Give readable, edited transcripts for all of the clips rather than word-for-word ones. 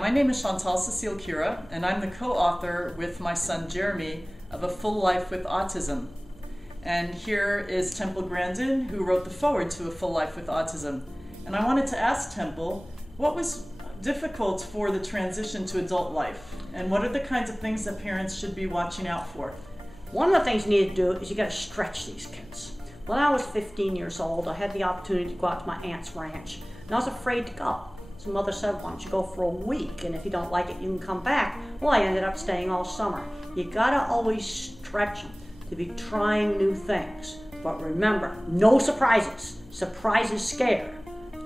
my name is Chantal Sicile-Kira, and I'm the co-author with my son Jeremy of A Full Life with Autism. And here is Temple Grandin, who wrote the foreword to A Full Life with Autism. And I wanted to ask Temple, what was difficult for the transition to adult life? And what are the kinds of things that parents should be watching out for? One of the things you need to do is you got to stretch these kids. When I was 15 years old, I had the opportunity to go out to my aunt's ranch, and I was afraid to go. So mother said, why don't you go for a week, and if you don't like it, you can come back. Well, I ended up staying all summer. You gotta always stretch them to be trying new things. But remember, no surprises. Surprises scare.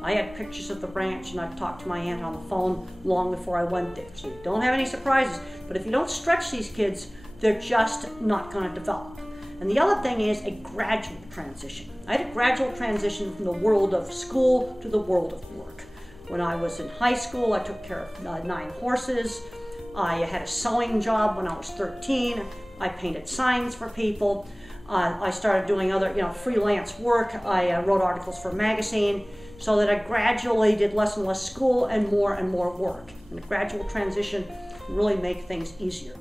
I had pictures of the ranch, and I've talked to my aunt on the phone long before I went there. So you don't have any surprises. But if you don't stretch these kids, they're just not gonna develop. And the other thing is a gradual transition. I had a gradual transition from the world of school to the world of work. When I was in high school, I took care of 9 horses. I had a sewing job when I was 13. I painted signs for people. I started doing other, freelance work. I wrote articles for a magazine, so that I gradually did less and less school and more work. And the gradual transition really made things easier.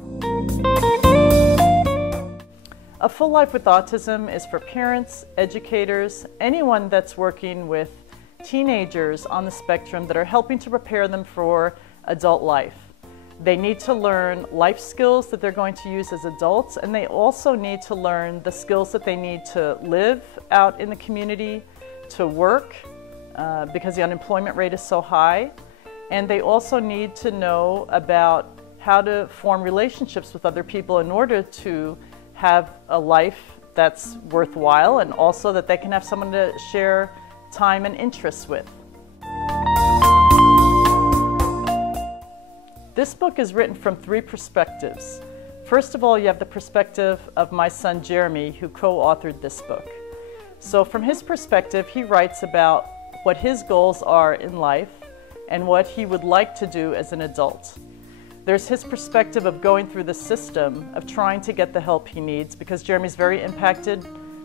A Full Life with Autism is for parents, educators, anyone that's working with teenagers on the spectrum that are helping to prepare them for adult life. They need to learn life skills that they're going to use as adults, and they also need to learn the skills that they need to live out in the community, to work, because the unemployment rate is so high. And they also need to know about how to form relationships with other people in order to have a life that's worthwhile, and also that they can have someone to share time and interests with. This book is written from 3 perspectives. First of all, you have the perspective of my son Jeremy, who co-authored this book. So from his perspective, he writes about what his goals are in life and what he would like to do as an adult. There's his perspective of going through the system, of trying to get the help he needs, because Jeremy's very impacted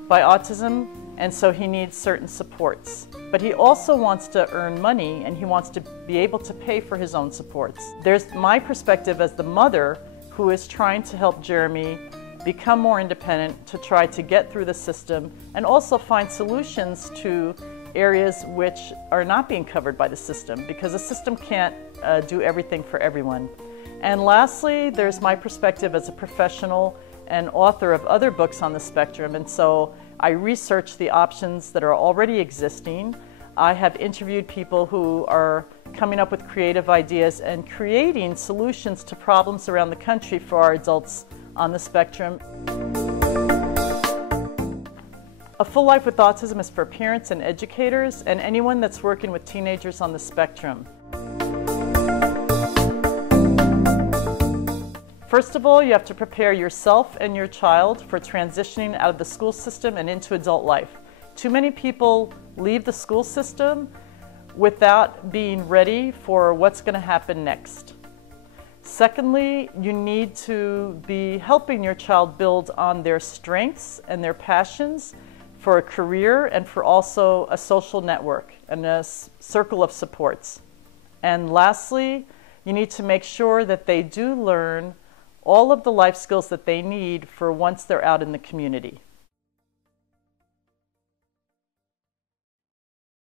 by autism, and so he needs certain supports. But he also wants to earn money, and he wants to be able to pay for his own supports. There's my perspective as the mother who is trying to help Jeremy become more independent, to try to get through the system, and also find solutions to areas which are not being covered by the system, because the system can't do everything for everyone. And lastly, there's my perspective as a professional and author of other books on the spectrum, and so I research the options that are already existing. I have interviewed people who are coming up with creative ideas and creating solutions to problems around the country for our adults on the spectrum. A Full Life with Autism is for parents and educators and anyone that's working with teenagers on the spectrum. First of all, you have to prepare yourself and your child for transitioning out of the school system and into adult life. Too many people leave the school system without being ready for what's going to happen next. Secondly, you need to be helping your child build on their strengths and their passions for a career and for also a social network and a circle of supports. And lastly, you need to make sure that they do learn all of the life skills that they need for once they're out in the community.